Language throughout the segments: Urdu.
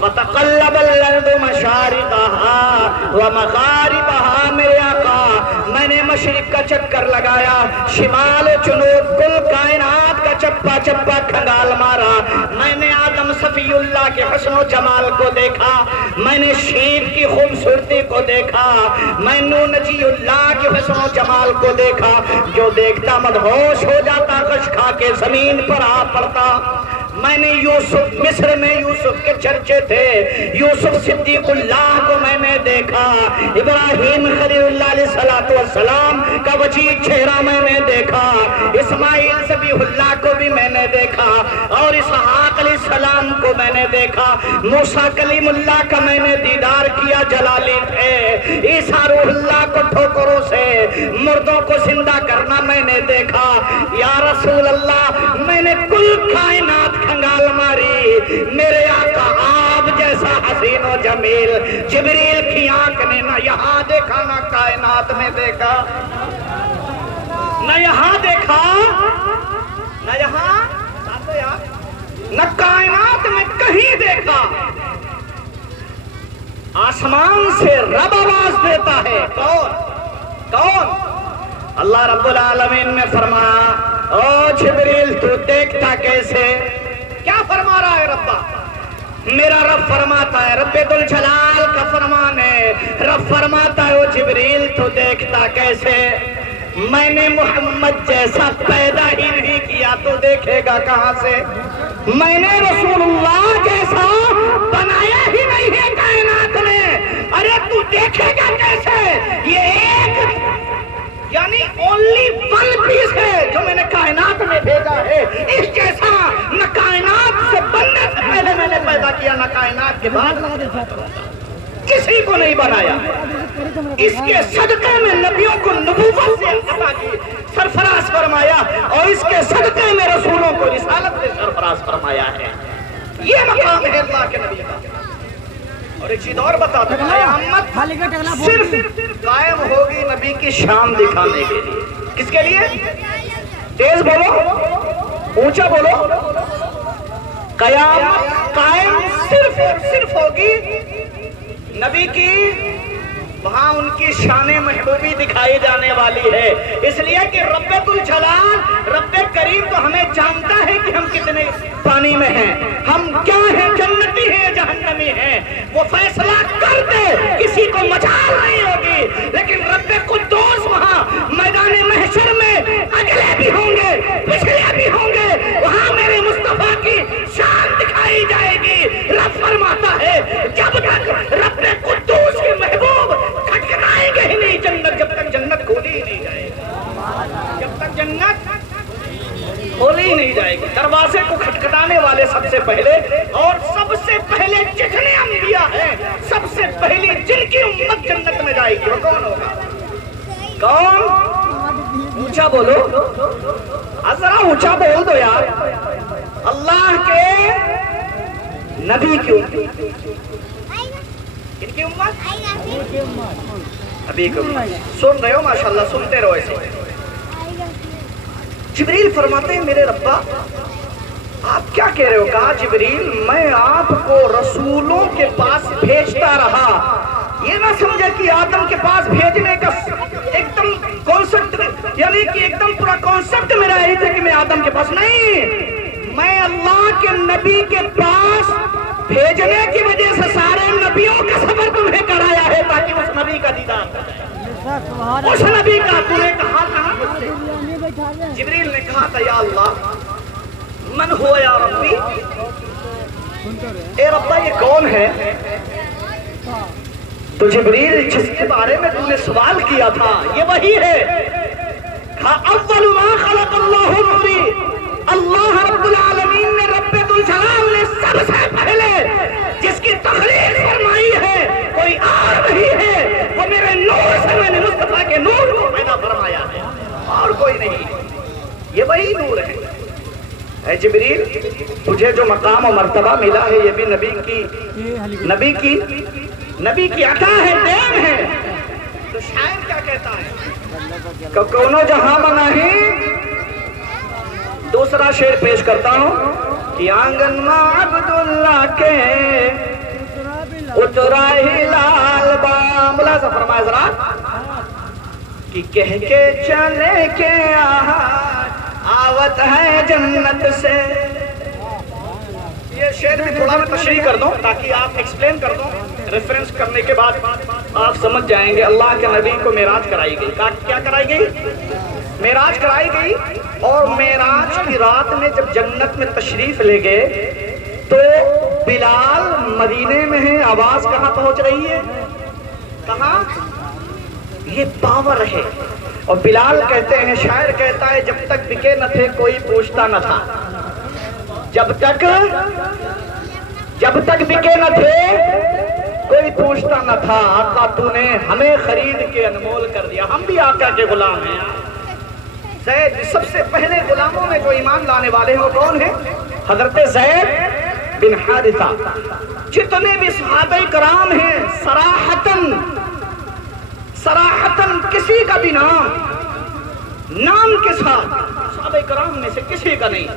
فتقلب الارض مشارقها ومغاربها میرے آقا میں نے مشرق کا چکر لگایا شمال و جنوب کل کائنات کا چپا چپا کھنگال مارا میں نے آدم صفی اللہ کے حسن و جمال کو دیکھا میں نے شیر کی خوبصورتی کو دیکھا میں نو نجی اللہ کے حسن و جمال کو دیکھا جو دیکھتا مدہوش ہو جاتا غش کھا کے زمین پر آ پڑتا میں نے یوسف مصر میں یوسف کے چرچے تھے یوسف صدیق اللہ کو میں نے دیکھا ابراہیم خلیل اللہ علیہ السلام کا وجیہ چہرہ میں نے دیکھا اسماعیل ذبیح اللہ کو بھی میں نے دیکھا اور اسحاق علیہ السلام کو میں نے دیکھا موسیٰ کلیم اللہ کا میں نے دیدار کیا جلالی تھے عیسیٰ روح اللہ کو ٹھوکروں سے مردوں کو زندہ کرنا میں نے دیکھا یا رسول اللہ میں نے کل کائنات کھنگال ماری میرے آقا آپ جیسا حسین و جمیل جبریل کی آنکھ نے نہ یہاں دیکھا نہ کائنات میں دیکھا نہ یہاں دیکھا نہ یہاں نہ کائنات میں کہیں دیکھا آسمان سے رب آواز دیتا ہے کون کون اللہ رب العالمین نے فرمایا او جبریل تو دیکھتا کیسے کیا فرما رہا ہے ربا میرا رب فرماتا ہے رب ذوالجلال کا فرمان ہے رب فرماتا ہے او جبریل تو دیکھتا کیسے میں نے محمد جیسا پیدا ہی نہیں کیا تو دیکھے گا کہاں سے میں نے رسول اللہ جیسا بنایا ہی نہیں ہے کائنات میں ارے تو دیکھے گا کیسے یہ ایک یعنی only one piece ہے جو میں نے کائنات میں بھیجا ہے اس جیسا نہ کائنات سے بننے سے پہلے میں نے پیدا کیا نہ کائنات کے بعد کسی کو نہیں بنایا اس کے صدقے میں نبیوں کو نبوت سے عطا کی سرفراز فرمایا اور اس کے صدقے میں رسولوں کو رسالت سے سرفراز فرمایا ہے یہ مقام ہے اللہ کے نبی کا اور ایک چیز اور بتا دوں قیامت صرف قائم ہوگی نبی کی شان دکھانے کے لیے کس کے لیے تیز بولو اونچا بولو قیامت قائم صرف ہوگی نبی کی وہاں ان کی شان محبوبی دکھائی جانے والی ہے اس لیے کہ رب ذوالجلال رب کریم تو ہمیں جانتا ہے کہ ہم کتنے پانی میں ہیں ہم کیا ہیں جنتی ہیں جہنمی ہیں وہ فیصلہ کر دے کسی کو مجال نہیں ہوگی لیکن رب قدوس وہاں میدان محشر میں اگلے بھی ہوں گے پچھلے بھی ہوں گے وہاں میرے مصطفیٰ کی شان دکھائی جائے گی رب فرماتا ہے جب تک رب قدوس کے محبوب کھٹکھٹائیں گے ہی نہیں جنت جب تک جنت کھولی ہی نہیں جائے گی جب تک جنت کھولی ہی نہیں جائے گی دروازے کو کھٹکھٹانے والے سب سے پہلے اور سب سے پہلے جتنے انبیاء ہیں سب سے پہلی جن کی امت جنت میں جائے گی وہ کون ہوگا کون اونچا بولو ذرا اونچا بول دو یار اللہ کے نبی کی امت ان کی امت نبی کی امت سن رہے ہو ماشاءاللہ سنتے رہو ایسے جبریل فرماتے ہیں میرے ربا آپ کیا کہہ رہے ہو کہا جبریل میں آپ کو رسولوں کے پاس بھیجتا رہا یہ نہ سمجھے کہ آدم کے پاس بھیجنے کا ایک دم کانسیپٹ یعنی کہ ایک دم پورا کانسیپٹ میرا یہی تھا کہ میں آدم کے پاس نہیں میں اللہ کے نبی کے پاس بھیجنے کی وجہ سے سارے نبیوں کا سفر تمہیں کرایا ہے تاکہ اس نبی کا دیدار ہو جائے اس نبی کا تمہیں کہا تھا جبریل نے کہا تھا یا اللہ من ہوا یا ربی اے ربا یہ کون ہے تو جبریل جس کے بارے میں تم نے سوال کیا تھا یہ وہی ہے اول ما خلق اللہ نوری اللہ رب العالمین نے رب ذوالجلال نے سب سے پہلے جس کی تخلیق فرمائی ہے کوئی اور نہیں ہے وہ میرے نور سے میں نے مصطفیٰ کے نور کو پیدا فرمایا ہے اور کوئی نہیں یہ وہی نور ہے اے جبریل تجھے جو مقام و مرتبہ ملا ہے یہ بھی نبی کی عطا ہے دین ہے تو شاعر کیا کہتا ہے کہ کونو جہاں بنا ہی دوسرا شعر پیش کرتا ہوں کہ آنگن میں عبداللہ کے اترا ہی لال بام، ملاحظہ فرمائے ذرا، کہ کہہ کے چلے کے آوت ہے جنت سے. یہ شعر بھی تھوڑا میں تشریح کر دوں تاکہ آپ ایکسپلین کر دوں، ریفرنس کرنے کے بعد آپ سمجھ جائیں گے. اللہ کے نبی کو معراج کرائی گئی. کیا کرائی گئی؟ معراج کرائی گئی. اور معراج کی رات میں جب جنت میں تشریف لے گئے تو بلال مدینے میں ہے، آواز کہاں پہنچ رہی ہے؟ کہاں؟ یہ پاور ہے. اور بلال کہتے ہیں، شاعر کہتا ہے، جب تک بکے نہ تھے کوئی پوچھتا نہ تھا. جب تک بکے نہ تھے کوئی پوچھتا نہ تھا. آقا تو نے ہمیں خرید کے انمول کر دیا، ہم بھی آقا کے غلام ہیں. زید سب سے پہلے غلاموں میں جو ایمان لانے والے ہیں وہ کون ہیں؟ حضرت زید بن حارثہ. جتنے بھی صحابہ کرام ہیں صراحتاً کسی کا بھی نام کے ساتھ صحابہ کرام میں سے کسی کا نہیں.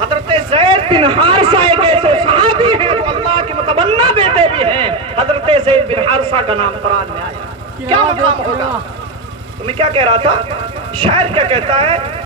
حضرت زید بن حارثہ ایک ایسے صحابی ہیں جو اللہ کے متبنہ بیٹے بھی ہیں. حضرت زید بن حارثہ کا نام قرآن میں آیا. کیا مقام ہوگا؟ تو میں کیا کہہ رہا تھا، شاعر کیا کہتا ہے؟